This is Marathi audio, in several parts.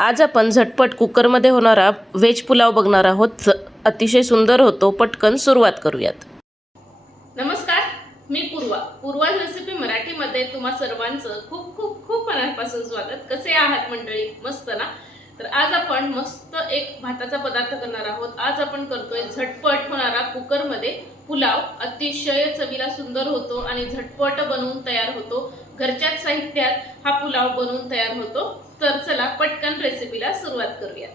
आज आपण झटपट कुकरमध्ये होणारा व्हेज पुलाव बघणार आहोत. अतिशय सुंदर होतो. पटकन सुरुवात करूयात. नमस्कार मी पूर्वा. पूर्वा रेसिपी मराठीमध्ये तुम्हा सर्वांचं खूप खूप खूप मनापासून स्वागत. कसे आहात मंडळी? मस्त ना? तर आज आपण मस्त एक भाताचा पदार्थ करणार आहोत. आज आपण करतोय झटपट होणारा कुकरमध्ये पुलाव. अतिशय चवीला सुंदर होतो आणि झटपट बनवून तयार होतो. घरच्याच साहित्यात हा पुलाव बनवून तयार होतो. तर चला पटकन रेसिपीला सुरुवात करूया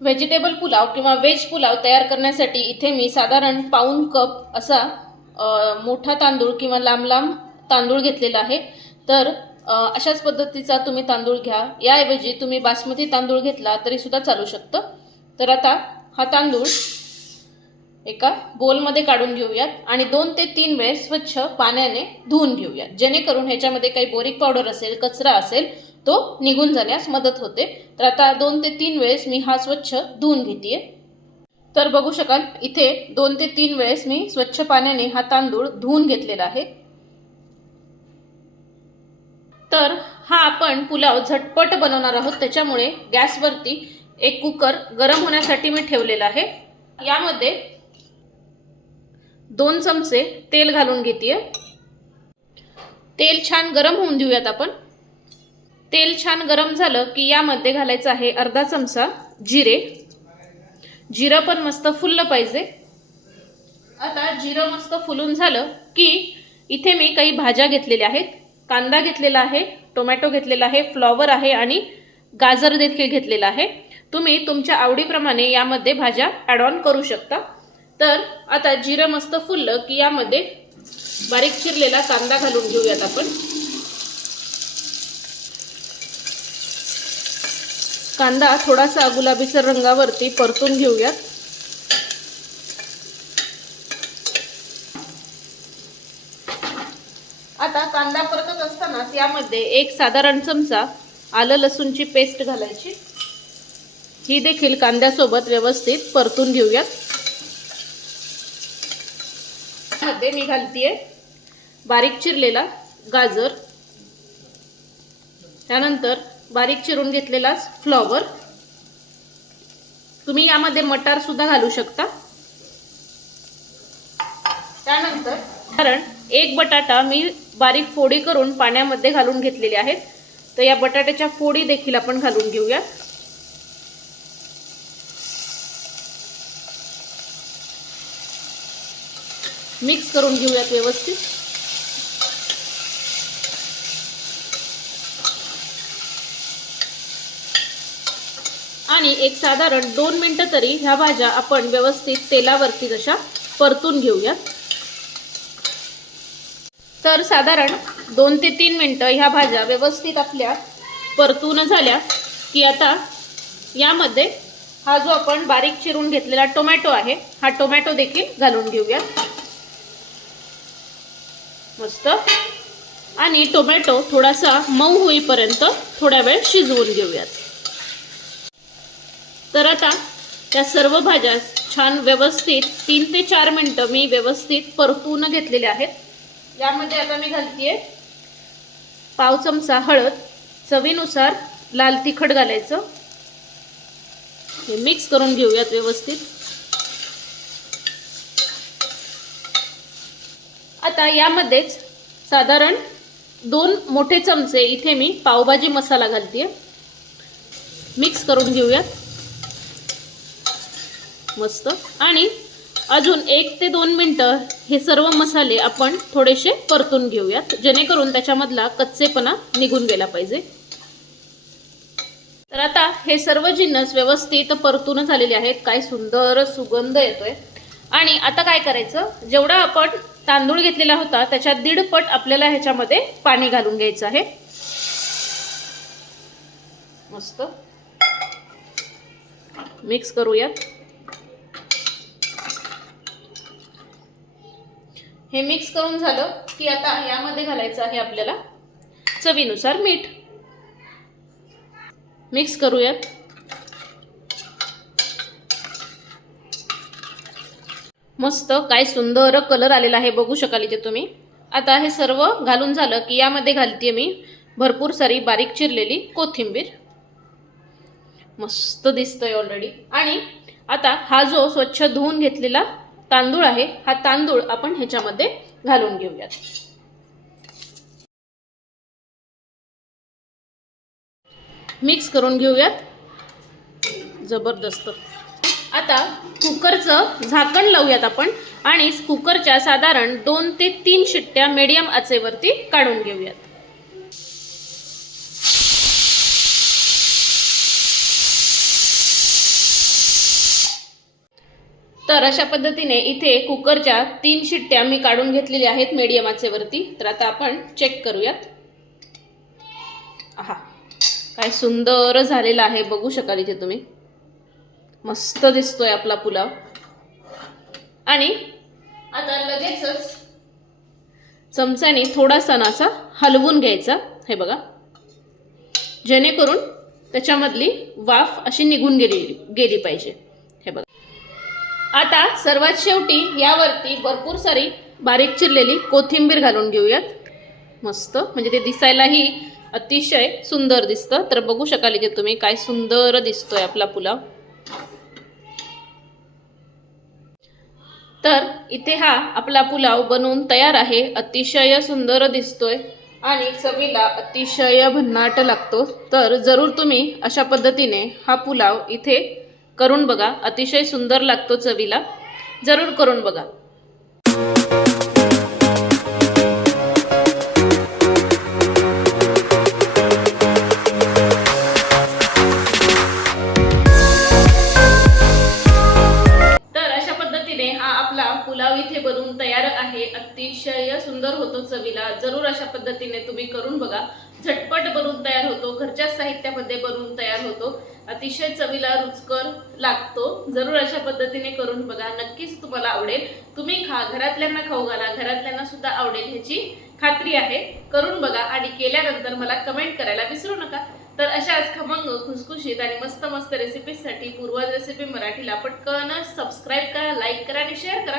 व्हेजिटेबल पुलाव किंवा व्हेज पुलाव तयार करण्यासाठी इथे मी साधारण पाऊन कप असा मोठा तांदूळ किंवा लांब लांब तांदूळ घेतलेला आहे. तर अशाच पद्धतीचा तुम्ही तांदूळ घ्या. याऐवजी तुम्ही बासमती तांदूळ घेतला तरी सुद्धा चालू शकतं. तर आता हा तांदूळ एका बोलमध्ये काढून घेऊयात आणि दोन ते तीन वेळेस स्वच्छ पाण्याने धुवून घेऊयात. जेणेकरून ह्याच्यामध्ये काही बोरिक पावडर असेल कचरा असेल तो निघून जाण्यास मदत होते. तर आता दोन ते तीन वेळेस मी हा स्वच्छ धुवून घेते तर बघू शकाल इथे दोन ते तीन वेळेस मी स्वच्छ पाण्याने हा तांदूळ धुवून घेतलेला आहे. तर हा आपण पुलाव झटपट बनवणार आहोत. त्याच्यामुळे गॅसवरती एक कुकर गरम होण्यासाठी मी ठेवलेला आहे. यामध्ये दोन चमचे तेल घालून घेते तेल छान गरम होऊन देऊयात आपण. तेल छान गरम झालं की यामध्ये घालायचं आहे अर्धा चमचा जिरे. जिरं पण मस्त फुललं पाहिजे. आता जिरं मस्त फुलून झालं की इथे मी काही भाज्या घेतलेल्या आहेत. कांदा घेतलेला आहे टोमॅटो घेतलेला आहे फ्लॉवर आहे आणि गाजर देखील घेतलेला आहे. तुम्ही तुमच्या आवडीप्रमाणे यामध्ये भाज्या ॲड ऑन करू शकता. तर आता जिरं मस्त फुललं की यामध्ये बारीक चिरलेला कांदा घालून घेऊयात आपण. कांदा थोडासा गुलाबीसर रंगावरती परतून घेऊयात. आता कांदा परतत असतानाच यामध्ये एक साधारण चमचा आलं लसूणची पेस्ट घालायची. ही देखील कांद्यासोबत व्यवस्थित परतून घेऊयात. मध्ये मी घालतीये. बारीक चिरलेला गाजर. त्यानंतर बारीक चिरून घेतलेला फ्लॉवर. तुम्ही यामध्ये मटार सुद्धा घालू शकता. त्यानंतर कारण एक बटाटा मी बारीक फोडी करून पाण्यामध्ये घालून घेतलेले आहेत. तर या बटाट्याच्या फोडी देखील आपण घालून घेऊया. मिक्स करून घेऊयात व्यवस्थित. आणि एक साधारण दोन मिनटं तरी ह्या भाज्या आपण व्यवस्थित तेलावरती जशा परतून घेऊया तर साधारण दोन ते तीन मिनटं ह्या भाज्या व्यवस्थित आपल्या परतून झाल्या की आता यामध्ये हा जो आपण बारीक चिरून घेतलेला टोमॅटो आहे हा टोमॅटो देखील घालून घेऊया मस्त. आणि टोमॅटो थोडासा मऊ होईपर्यंत थोड्या वेळ शिजवून घेऊयात. तर आता त्या सर्व भाज्या छान व्यवस्थित तीन ते चार मिनटं मी व्यवस्थित परतून घेतलेल्या आहेत. यामध्ये आता मी घालतीये पाव चमचा हळद चवीनुसार लाल तिखट घालायचं. हे मिक्स करून घेऊयात व्यवस्थित. आता यामध्येच साधारण दोन मोठे चमचे इथे मी पावभाजी मसाला घालते मिक्स करून घेऊयात. मस्त. आणि अजून एक ते दोन मिनटं हे सर्व मसाले आपण थोडेसे परतून घेऊयात जेणेकरून त्याच्यामधला कच्चेपणा निघून गेला पाहिजे. तर आता हे सर्व जिन्नस व्यवस्थित परतून झालेले आहेत. काय सुंदर सुगंध येतोय. आणि आता काय करायचं? जेवढा आपण तांदूळ घेतलेला होता त्याच्या दीडपट आपल्याला ह्याच्यामध्ये पाणी घालून घ्यायचं आहे. मस्त. मिक्स करूयात हे मिक्स करून झालं की आता यामध्ये घालायचं आहे आपल्याला चवीनुसार मीठ. मिक्स करूयात. मस्त काय सुंदर कलर आलेला आहे बघू शकाल इथे तुम्ही. आता हे सर्व घालून झालं की यामध्ये घालते मी भरपूर सारी बारीक चिरलेली कोथिंबीर. मस्त दिसतंय ऑलरेडी आणि आता हा जो स्वच्छ धुवून घेतलेला तांदूळ आहे हा तांदूळ आपण ह्याच्यामध्ये घालून घेऊयात. मिक्स करून घेऊयात. जबरदस्त. आता कुकरचं झाकण लावूयात आपण आणि कुकरच्या साधारण दोन ते तीन शिट्ट्या मीडियम आचेवरती काढून घेऊयात. तर अशा पद्धतीने इथे कुकरच्या तीन शिट्ट्या मी काढून घेतलेल्या आहेत मीडियम आचेवरती. तर आता आपण चेक करूयात. हा काय सुंदर झालेलं आहे बघू शकाल इथे तुम्ही. मस्त दिसतोय आपला पुलाव. आणि आता लगेचच चमच्याने थोडासा ना असा हलवून घ्यायचा. हे बघा. जेणेकरून त्याच्यामधली वाफ अशी निघून गेली गेली पाहिजे. हे बघा. आता सर्वात शेवटी यावरती भरपूर सारी बारीक चिरलेली कोथिंबीर घालून घेऊयात. मस्त. म्हणजे ते दिसायलाही अतिशय सुंदर दिसतं. तर बघू शकाल इथे तुम्ही काय सुंदर दिसतोय आपला पुलाव. तर इथे हा आपला पुलाव बनवून तयार आहे. अतिशय सुंदर दिसतोय आणि चवीला अतिशय भन्नाट लागतो. तर जरूर तुम्ही अशा पद्धतीने हा पुलाव इथे करून बघा. अतिशय सुंदर लागतो चवीला. जरूर करून बघा. आहे. अतिशय सुंदर होतो चवीला. जरूर अशा पद्धतीने तुम्ही करून बघा. झटपट बनवून तयार होतो. घरच्या साहित्यामध्ये बनवून तयार होतो. अतिशय चवीला रुचकर लागतो. जरूर अशा पद्धतीने करून बघा. नक्कीच तुम्हाला आवडेल. तुम्ही खा. घरातल्यांना खाऊ घाला. घरातल्यांना सुद्धा आवडेल ह्याची खात्री आहे. करून बघा आणि केल्यानंतर मला कमेंट करायला विसरू नका. तर अशाच खमंग खुसखुशीत आणि मस्त मस्त रेसिपीजसाठी पूर्वज रेसिपी मराठीला पटकन सबस्क्राईब करा लाईक करा आणि शेअर करा.